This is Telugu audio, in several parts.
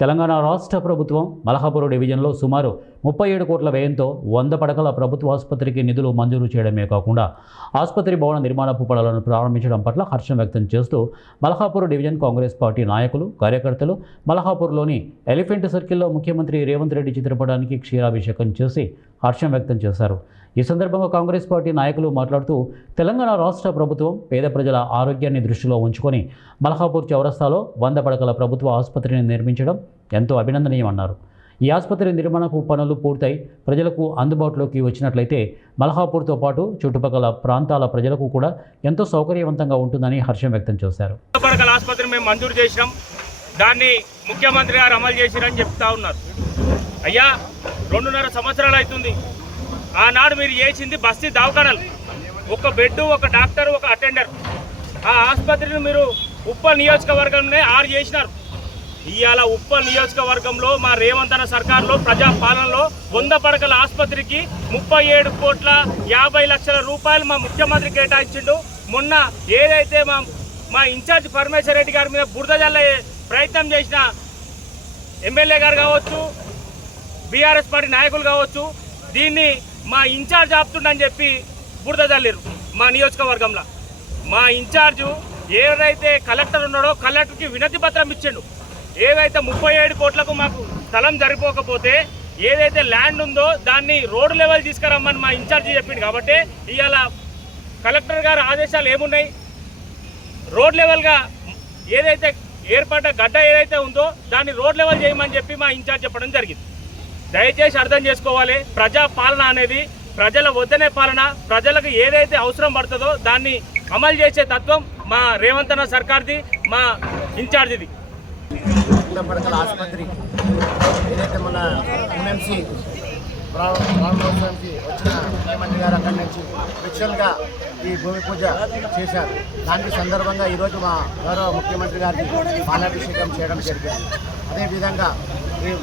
తెలంగాణ రాష్ట్ర ప్రభుత్వం మల్కాపూర్ డివిజన్లో సుమారు 37 కోట్ల వ్యయంతో 100 పడకల ప్రభుత్వ ఆసుపత్రికి నిధులు మంజూరు చేయడమే కాకుండా ఆసుపత్రి భవన నిర్మాణపు పనులను ప్రారంభించడం పట్ల హర్షం వ్యక్తం చేస్తూ మల్కాపూర్ డివిజన్ కాంగ్రెస్ పార్టీ నాయకులు, కార్యకర్తలు మల్కాపూర్లోని ఎలిఫెంట్ సర్కిల్లో ముఖ్యమంత్రి రేవంత్ రెడ్డి చిత్రపటానికి క్షీరాభిషేకం చేసి హర్షం వ్యక్తం చేశారు. ఈ సందర్భంగా కాంగ్రెస్ పార్టీ నాయకులు మాట్లాడుతూ తెలంగాణ రాష్ట్ర ప్రభుత్వం పేద ప్రజల ఆరోగ్యాన్ని దృష్టిలో ఉంచుకొని మల్కాపూర్ చౌరస్తాలో 100 పడకల ప్రభుత్వ ఆసుపత్రిని నిర్మించడం ఎంతో అభినందనీయమన్నారు. ఈ ఆసుపత్రి నిర్మాణపు పనులు పూర్తయి ప్రజలకు అందుబాటులోకి వచ్చినట్లయితే మల్కాపూర్తో పాటు చుట్టుపక్కల ప్రాంతాల ప్రజలకు కూడా ఎంతో సౌకర్యవంతంగా ఉంటుందని హర్షం వ్యక్తం చేశారు. ఆసుపత్రి మేము మంజూరు చేసినాం, దాన్ని ముఖ్యమంత్రి గారు అమలు చేసిరని చెప్తా ఉన్నారు. అయ్యా 2.5 సంవత్సరాలు అవుతుంది. ఆనాడు మీరు చేసింది బస్తీ దవాఖానాలు, ఒక బెడ్, ఒక డాక్టర్, ఒక అటెండర్. ఆ ఆసుపత్రిని మీరు ఉప్పల్ నియోజకవర్గంలో 6 చేసినారు. ఇవాళ ఉప్పల్ నియోజకవర్గంలో మా రేవంత్ అన్న సర్కార్లో ప్రజాపాలనలో 100 పడకల ఆసుపత్రికి 37 కోట్ల 50 లక్షల రూపాయలు మా ముఖ్యమంత్రి కేటాయించిండు. మొన్న ఏదైతే మా ఇన్ఛార్జ్ పరమేశ్వర్ రెడ్డి గారి మీద బురద జల్లే ప్రయత్నం చేసిన ఎమ్మెల్యే గారు కావచ్చు, బీఆర్ఎస్ పార్టీ నాయకులు కావచ్చు, దీన్ని మా ఇన్ఛార్జ్ ఆపుతుండని చెప్పి బురద జల్లిరు. మా నియోజకవర్గంలో మా ఇన్ఛార్జు ఏదైతే కలెక్టర్ ఉన్నాడో కలెక్టర్కి వినతి పత్రం ఇచ్చిండు. ఏవైతే 37 కోట్లకు మాకు స్థలం సరిపోకపోతే ఏదైతే ల్యాండ్ ఉందో దాన్ని రోడ్డు లెవెల్ తీసుకురమ్మని మా ఇన్ఛార్జి చెప్పిండు. కాబట్టి ఇవాళ కలెక్టర్ గారి ఆదేశాలు ఏమున్నాయి, రోడ్ లెవెల్గా ఏదైతే ఏర్పడ్డ గడ్డ ఏదైతే ఉందో దాన్ని రోడ్ లెవెల్ చేయమని చెప్పి మా ఇన్ఛార్జ్ చెప్పడం జరిగింది. దయచేసి అర్థం చేసుకోవాలి, ప్రజా పాలన అనేది ప్రజల వద్దనే పాలన. ప్రజలకు ఏదైతే అవసరం పడుతుందో దాన్ని అమలు చేసే తత్వం మా రేవంత్ అన్న సర్కార్ది, మా ఇన్ఛార్జిది. పడకల ఆసుపత్రి ఏదైతే మన ఎంఎంసీ ప్రారంభోత్సవానికి వచ్చిన ముఖ్యమంత్రి గారు అక్కడి నుంచి స్పెషల్గా ఈ భూమి పూజ చేశారు. దానికి సందర్భంగా ఈరోజు మా గౌరవ ముఖ్యమంత్రి గారికి పాలాభిషేకం చేయడం జరిగింది. అదేవిధంగా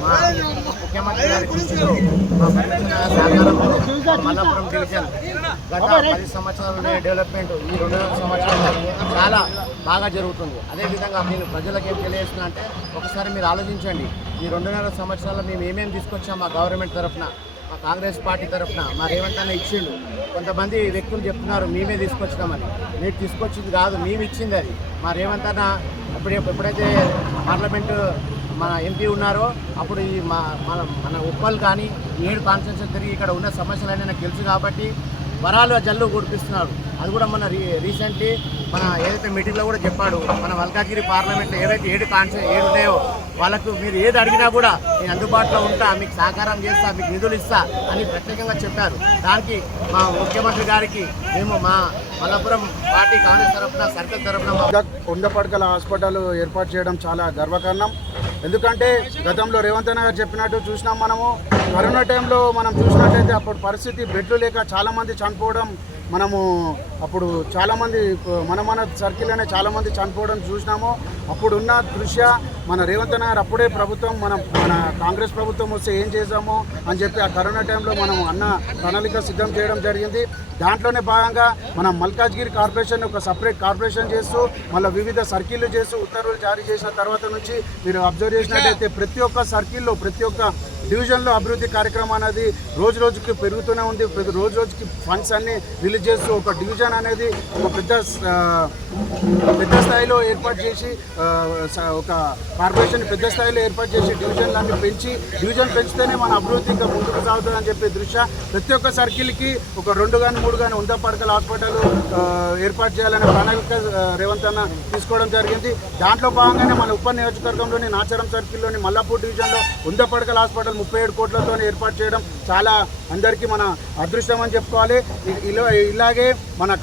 మా ముఖ్యమంత్రి గారి కృషిలో మా పరిరక్షణ సహకారంలో మల్లాపురం డివిజన్ గత 10 సంవత్సరాల డెవలప్మెంట్ ఈ 2.5 సంవత్సరాలు చాలా బాగా జరుగుతుంది. అదేవిధంగా నేను ప్రజలకు ఏం తెలియజేస్తున్నా అంటే ఒకసారి మీరు ఆలోచించండి, ఈ 2.5 సంవత్సరాల్లో మేము ఏమేమి తీసుకొచ్చాం మా గవర్నమెంట్ తరఫున, మా కాంగ్రెస్ పార్టీ తరఫున మా రేవంత్ అన్న ఇచ్చిండు. కొంతమంది వ్యక్తులు చెప్తున్నారు మేమే తీసుకొచ్చినామని. మీరు తీసుకొచ్చింది కాదు, మేము ఇచ్చింది అది. మా రేవంత్ అన్న ఎప్పుడైతే పార్లమెంటు మన ఎంపీ ఉన్నారో అప్పుడు ఈ మన ఉప్పల్ కానీ 7 కాన్స్టిట్యూన్సీ తిరిగి ఇక్కడ ఉన్న సమస్యలన్నీ నాకు తెలుసు కాబట్టి వరాలు జల్లు కురిపిస్తున్నారు. అది కూడా మన రీసెంట్లీ మన ఏదైతే మీటింగ్లో కూడా చెప్పాడు, మన మల్కాజ్గిరి పార్లమెంట్లో ఏదైతే 7 ఉన్నాయో వాళ్ళకు మీరు ఏది అడిగినా కూడా నేను అందుబాటులో ఉంటా, మీకు సహకారం చేస్తా, మీకు నిధులు ఇస్తా అని ప్రత్యేకంగా చెప్పారు. దానికి మా ముఖ్యమంత్రి గారికి మేము మా మల్లాపురం పార్టీ కాంగ్రెస్ తరఫున సర్కిల్ తరఫున 100 పడకల హాస్పిటల్ ఏర్పాటు చేయడం చాలా గర్వకారణం. ఎందుకంటే గతంలో రేవంత్ అన్న గారు చెప్పినట్టు చూసినాం, మనము కరోనా టైంలో మనం చూసినట్టయితే అప్పుడు పరిస్థితి బెడ్లు లేక చాలామంది చనిపోవడం, మనము అప్పుడు చాలామంది మన సర్కిల్లోనే చాలామంది చనిపోవడం చూసినాము. అప్పుడున్న దృశ్య మన రేవంత్ అన్న గారు అప్పుడే ప్రభుత్వం మన కాంగ్రెస్ ప్రభుత్వం వస్తే ఏం చేసామో అని చెప్పి ఆ కరోనా టైంలో మనం అన్న ప్రణాళిక సిద్ధం చేయడం జరిగింది. దాంట్లోనే భాగంగా మనం మల్కాజ్గిరి కార్పొరేషన్ ఒక సపరేట్ కార్పొరేషన్ చేస్తూ మళ్ళీ వివిధ సర్కిళ్ళు చేస్తూ ఉత్తర్వులు జారీ చేసిన తర్వాత నుంచి మీరు అబ్జర్వ్ చేసినట్టయితే ప్రతి ఒక్క సర్కిల్లో ప్రతి ఒక్క డివిజన్లో అభివృద్ధి కార్యక్రమం అనేది రోజు రోజుకి పెరుగుతూనే ఉంది. రోజు రోజుకి ఫండ్స్ అన్ని రిలీజ్ చేస్తూ ఒక డివిజన్ అనేది ఒక పెద్ద స్థాయిలో ఏర్పాటు చేసి ఒక కార్పొరేషన్ పెద్ద స్థాయిలో ఏర్పాటు చేసి డివిజన్లన్నీ డివిజన్ పెంచితేనే మన అభివృద్ధి ఇంకా ముందుకు సాగుతుందని చెప్పే దృష్ట్యా ప్రతి ఒక్క సర్కిల్కి ఒక 2 కానీ 3 కానీ 100 పడకల హాస్పిటల్ ఏర్పాటు చేయాలనే ప్రణాళిక రేవంత్ అన్న తీసుకోవడం జరిగింది. దాంట్లో భాగంగానే మన ఉప్పల్ నియోజకవర్గంలోని నాచారం సర్కిల్లోని మల్లాపూర్ డివిజన్లో 100 పడకల హాస్పిటల్ 37 కోట్లతో ఏర్పాటు చేయడం చాలా అందరికీ మన అదృష్టం అని చెప్పుకోవాలి. ఇలాగే మన